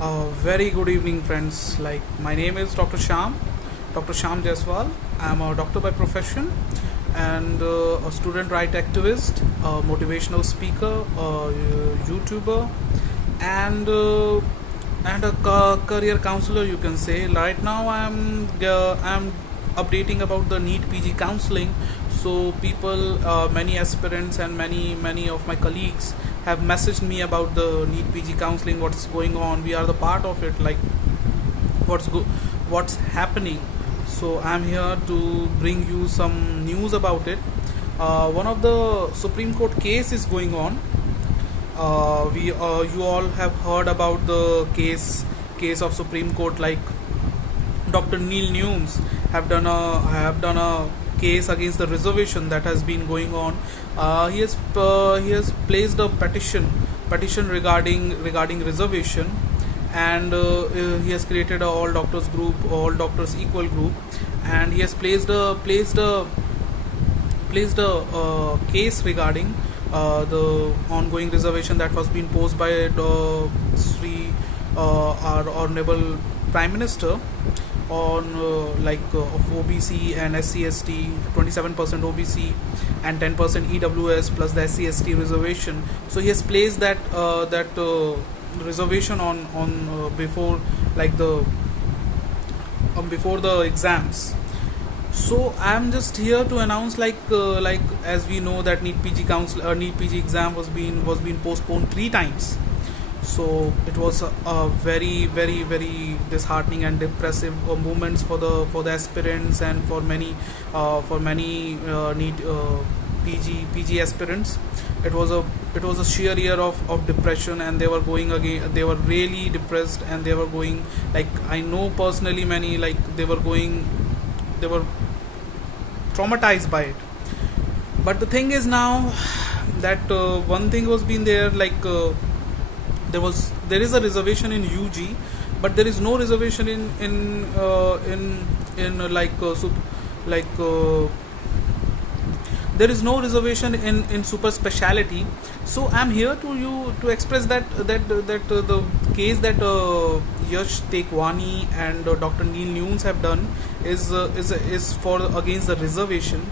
Very good evening, friends. My name is Dr. Sham Jaiswal. I'm a doctor by profession and a student right activist, a motivational speaker, a YouTuber, and a career counselor. You can say. Right now, I'm updating about the NEET PG counseling. So many aspirants and many of my colleagues have messaged me about the NEET PG counseling. What's going on? We are the part of it. What's happening? So I'm here to bring you some news about it. One of the Supreme Court case is going on. We You all have heard about the case of Supreme Court, like Dr. Neil Nunes have done a case against the reservation that has been going on. He has placed a petition regarding reservation, and he has created a all doctors group, all doctors equal group, and he has placed a case regarding the ongoing reservation that was being posed by our honorable Prime Minister on of OBC and SC/ST, 27% OBC and 10% EWS plus the SC/ST reservation. So he has placed that reservation on before the exams. So I'm just here to announce, as we know that NEET PG exam was being postponed 3 times. So it was a very disheartening and depressive moments for the aspirants and for many NEET PG aspirants. It was a sheer year of depression, and they were going again. They were really depressed, and they were going, I know personally many, they were traumatized by it. But the thing is now that one thing was been there, there is a reservation in UG, but there is no reservation there is no reservation in super speciality. So I'm here to express that the case that Yash Tekwani and Dr. Neil Nunes have done is for against the reservation.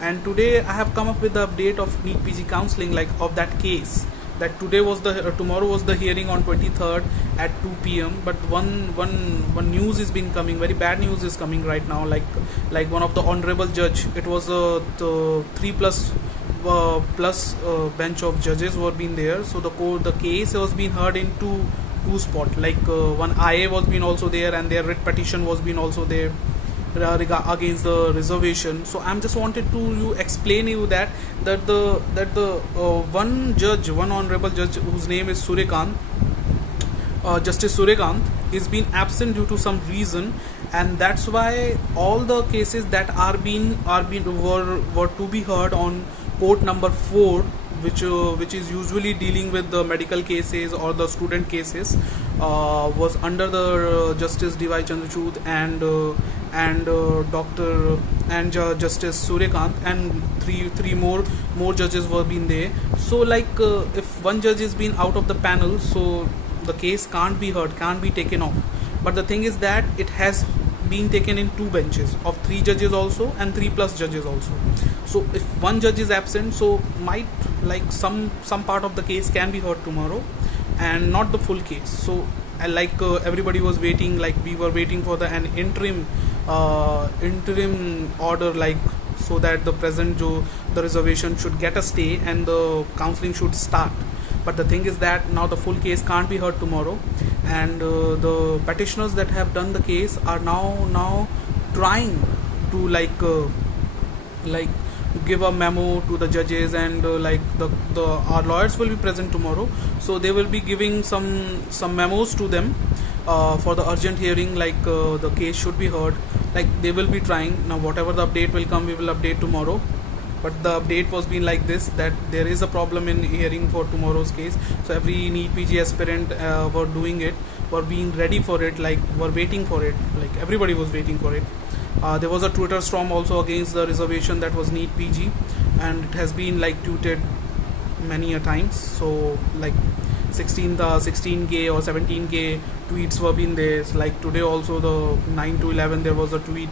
And today I have come up with the update of NEET PG counseling, of that case. That tomorrow was the hearing on 23rd at 2 p.m. But one news is been coming, very bad news is coming right now. Like one of the honorable judge, it was the 3 plus bench of judges were being there. So the case was being heard in two spot. One IA was being also there, and their writ petition was being also there against the reservation. So I'm just wanted to explain you that the one honorable judge whose name is Suryakant, Justice Suryakant, is being absent due to some reason, and that's why all the cases that were to be heard on court number 4, which is usually dealing with the medical cases or the student cases, was under the Justice D.Y. Chandrachud and Justice Suryakant, and three more judges were being there. So if one judge is being out of the panel, so the case can't be heard, can't be taken off. But the thing is that it has been taken in 2 benches of 3 judges also and 3 plus judges also. So if one judge is absent, so might some part of the case can be heard tomorrow and not the full case. So everybody was waiting, we were waiting for an interim order, so that the reservation should get a stay and the counseling should start. But the thing is that now the full case can't be heard tomorrow, and the petitioners that have done the case are now trying to give a memo to the judges, and our lawyers will be present tomorrow, so they will be giving some memos to them for the urgent hearing, the case should be heard. They will be trying. Now whatever the update will come, we will update tomorrow. But the update was being like this, that there is a problem in hearing for tomorrow's case. So every NEET PG aspirant were doing it, were being ready for it, were waiting for it, everybody was waiting for it. There was a Twitter storm also against the reservation that was NEET PG, and it has been tweeted many a times. So 16k or 17k tweets were being there. Like today also, the 9 to 11 there was a tweet.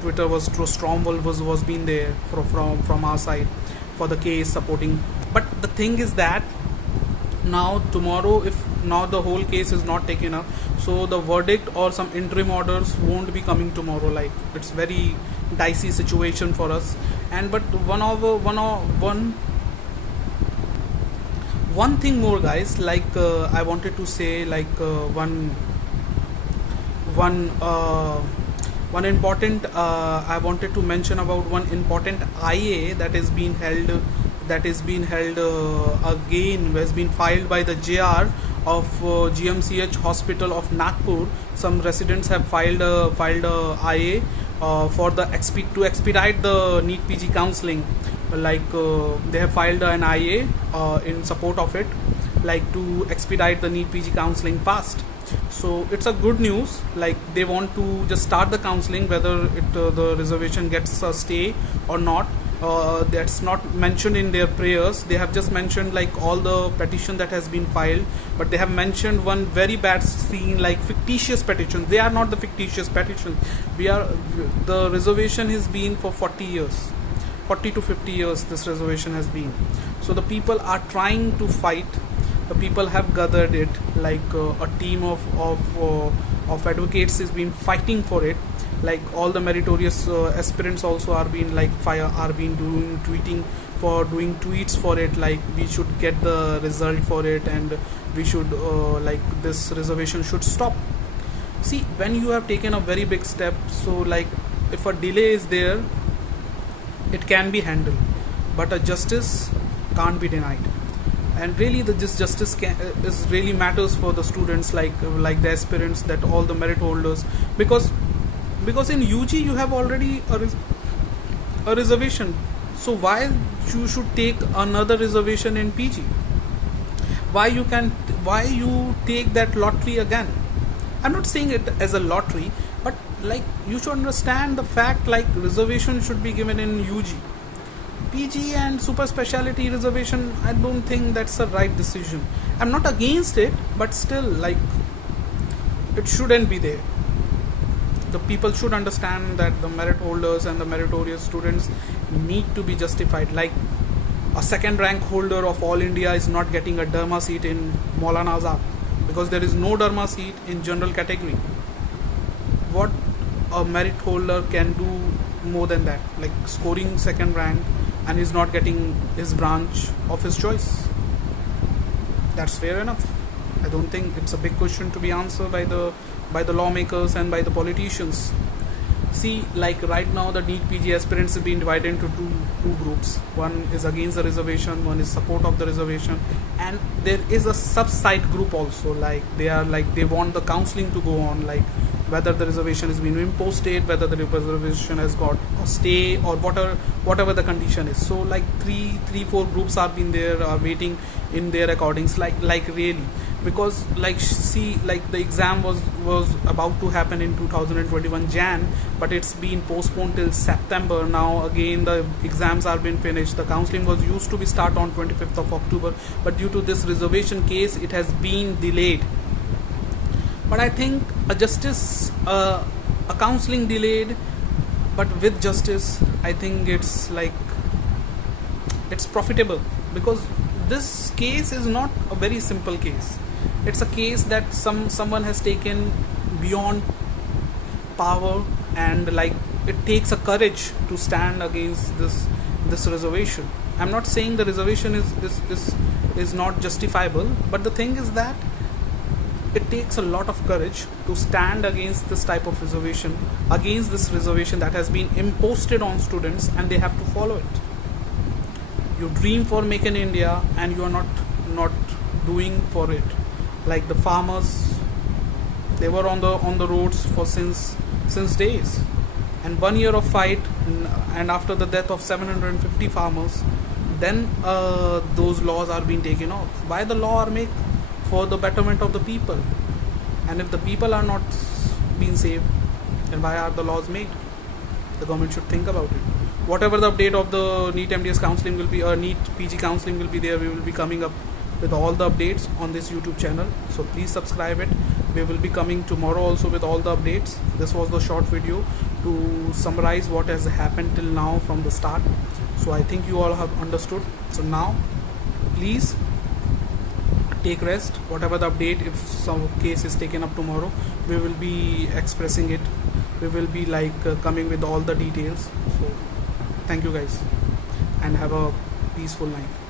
Twitter was Stromwell was being there from our side for the case supporting. But the thing is that now tomorrow, if now the whole case is not taken up, so the verdict or some interim orders won't be coming tomorrow. Like it's very dicey situation for us. And but one thing more, guys, like I wanted to say, like one one important I wanted to mention about one important IA that is being held, again, has been filed by the JR of GMCH Hospital of Nagpur. Some residents have filed a IA for the to expedite the NEET PG counseling. Like they have filed an IA in support of it, like to expedite the NEET PG counseling past. So it's a good news. Like they want to just start the counseling, whether the reservation gets a stay or not. That's not mentioned in their prayers. They have just mentioned like all the petition that has been filed, but they have mentioned one very bad scene, like fictitious petitions. They are not the fictitious petitions. The reservation has been for 40 years. 40 to 50 years this reservation has been. So the people are trying to fight. The people have gathered it, like a team of advocates is been fighting for it. Like all the meritorious aspirants also are being doing tweets for it, like we should get the result for it, and we should like this reservation should stop. See, when you have taken a very big step, so like if a delay is there, it can be handled, but a justice can't be denied. And really this justice is really matters for the students, like the aspirants, that all the merit holders, because in UG you have already a reservation. So why you should take another reservation in PG? Why you take that lottery again? I'm not saying it as a lottery, but like you should understand the fact, like reservation should be given in UG. PG and super specialty reservation, I don't think that's a right decision. I'm not against it, but still, like, it shouldn't be there. The people should understand that the merit holders and the meritorious students need to be justified. Like a second rank holder of All India is not getting a Dharma seat in Maulana Azad because there is no Dharma seat in general category. What a merit holder can do more than that, like scoring second rank, and he's not getting his branch of his choice. That's fair enough. I don't think it's a big question to be answered by the lawmakers and by the politicians. See, like right now the NEET PG aspirants have been divided into two groups. One is against the reservation, one is support of the reservation, and there is a sub-side group also. Like they want the counseling to go on, like whether the reservation is being imposted, whether the reservation has got a stay, or whatever the condition is. So like four groups are been there, are waiting in their recordings, like really, because like see, like the exam was about to happen in 2021 Jan, but it's been postponed till September. Now again the exams are been finished. The counseling was used to be start on 25th of October, but due to this reservation case it has been delayed. But I think a counseling delayed, but with justice, I think it's profitable, because this case is not a very simple case. It's a case that someone has taken beyond power, and like it takes a courage to stand against this reservation. I'm not saying the reservation is not justifiable, but the thing is that it takes a lot of courage to stand against this type of reservation, against this reservation that has been imposed on students, and they have to follow it. You dream for Make in India and you are not doing for it. Like the farmers, they were on the roads for since days, and 1 year of fight, and after the death of 750 farmers, then those laws are being taken off. Why the law are made? For the betterment of the people. And if the people are not being saved, then why are the laws made? The government should think about it. Whatever the update of the NEET MDS counseling will be, or NEET PG counseling will be there, we will be coming up with all the updates on this YouTube channel. So please subscribe it. We will be coming tomorrow also with all the updates. This was the short video to summarize what has happened till now from the start. So I think you all have understood. So now please take rest. Whatever the update, if some case is taken up tomorrow, we will be expressing it. We will be coming with all the details. So thank you guys and have a peaceful night.